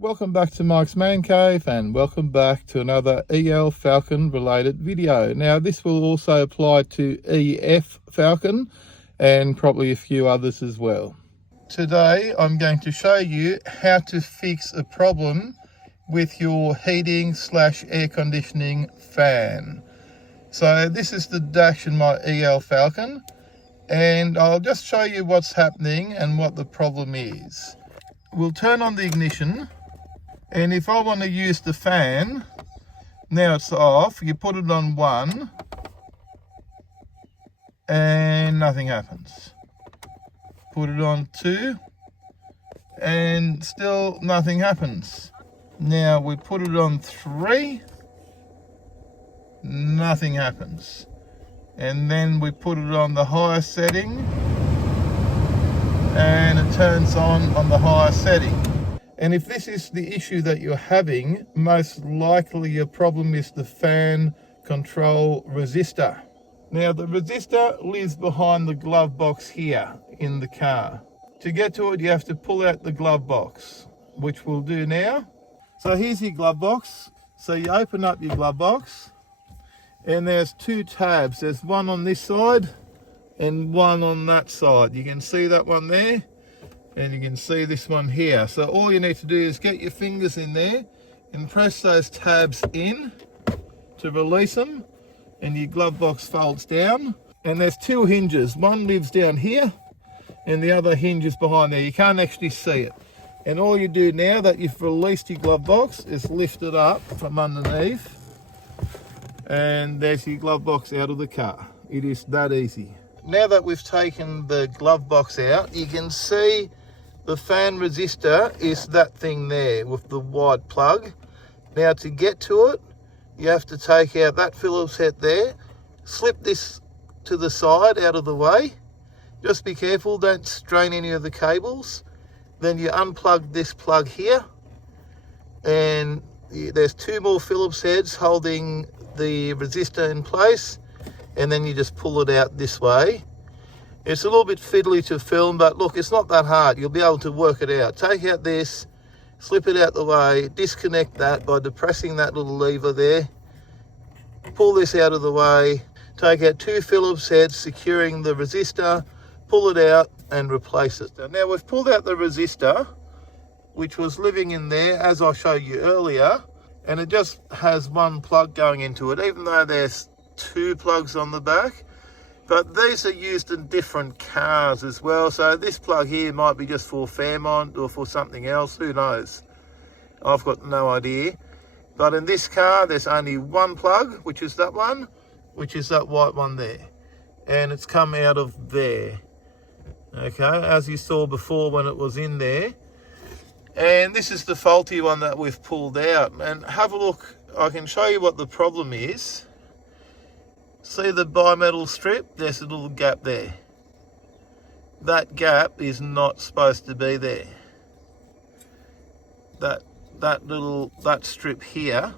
Welcome back to Mike's Man Cave, and welcome back to another EL Falcon related video. Now this will also apply to EF Falcon and probably a few others as well. Today I'm going to show you how to fix a problem with your heating / air conditioning fan. So this is the dash in my EL Falcon, and I'll just show you what's happening and what the problem is. We'll turn on the ignition. And if I want to use the fan, now it's off, you put it on 1 and nothing happens. Put it on 2 and still nothing happens. Now we put it on 3, nothing happens. And then we put it on the highest setting and it turns on the highest setting. And if this is the issue that you're having, most likely your problem is the fan control resistor. Now the resistor lives behind the glove box here in the car. To get to it, you have to pull out the glove box, which we'll do now. So here's your glove box. So you open up your glove box and there's 2 tabs. There's one on this side and one on that side. You can see that one there. And you can see this one here. So all you need to do is get your fingers in there and press those tabs in to release them, and your glove box folds down. And there's 2 hinges. One lives down here and the other hinge is behind there. You can't actually see it. And all you do now that you've released your glove box is lift it up from underneath, and there's your glove box out of the car. It is that easy. Now that we've taken the glove box out, you can see the fan resistor is that thing there with the wide plug. Now to get to it, you have to take out that Phillips head there, slip this to the side out of the way. Just be careful, don't strain any of the cables. Then you unplug this plug here, and there's 2 more Phillips heads holding the resistor in place, and then you just pull it out this way. It's a little bit fiddly to film, but look, it's not that hard. You'll be able to work it out. Take out this, slip it out the way, disconnect that by depressing that little lever there. Pull this out of the way, take out 2 Phillips heads securing the resistor, pull it out and replace it. Now we've pulled out the resistor, which was living in there as I showed you earlier, and it just has 1 plug going into it, even though there's 2 plugs on the back. But these are used in different cars as well. So this plug here might be just for Fairmont or for something else. Who knows? I've got no idea. But in this car, there's only 1 plug, which is that one, which is that white one there. And it's come out of there. Okay, as you saw before when it was in there. And this is the faulty one that we've pulled out. And have a look. I can show you what the problem is. See the bimetal strip? There's a little gap there. That gap is not supposed to be there. That strip here,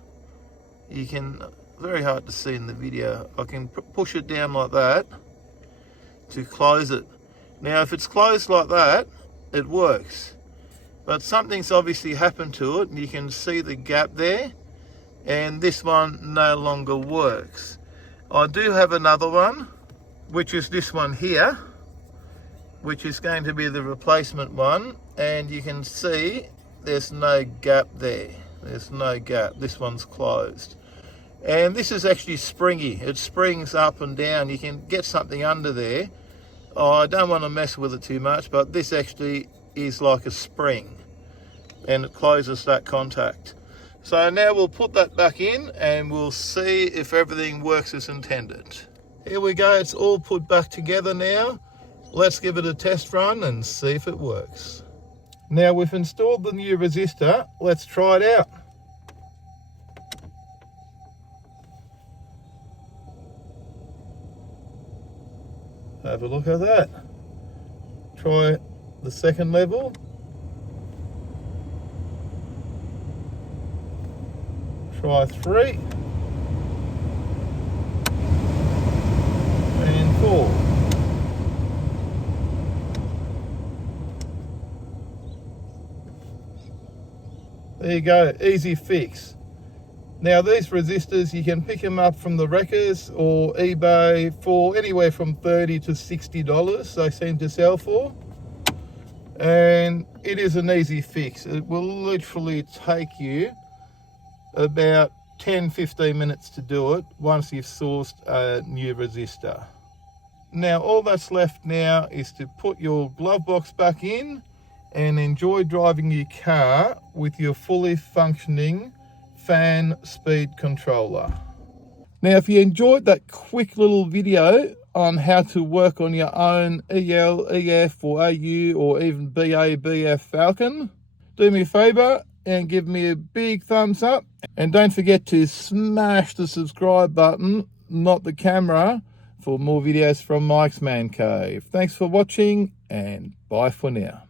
you can, very hard to see in the video, I can push it down like that to close it. Now if it's closed like that, it works. But something's obviously happened to it, and you can see the gap there, and this one no longer works. I do have another one, which is this one here, which is going to be the replacement one, and you can see there's no gap there. There's no gap. This one's closed. And this is actually springy. It springs up and down. You can get something under there. Oh, I don't want to mess with it too much, but this actually is like a spring, and it closes that contact. So now we'll put that back in and we'll see if everything works as intended. Here we go, it's all put back together now. Let's give it a test run and see if it works. Now we've installed the new resistor, let's try it out. Have a look at that. Try the second level. Try 3 and 4. There you go, easy fix. Now these resistors, you can pick them up from the wreckers or eBay for anywhere from $30 to $60 they seem to sell for. And it is an easy fix. It will literally take you about 10-15 minutes to do it once you've sourced a new resistor. Now all that's left now is to put your glove box back in and enjoy driving your car with your fully functioning fan speed controller. Now if you enjoyed that quick little video on how to work on your own EL, EF or AU or even BA, BF Falcon, do me a favour and give me a big thumbs up, and don't forget to smash the subscribe button, not the camera, for more videos from Mike's Man Cave. Thanks for watching and bye for now.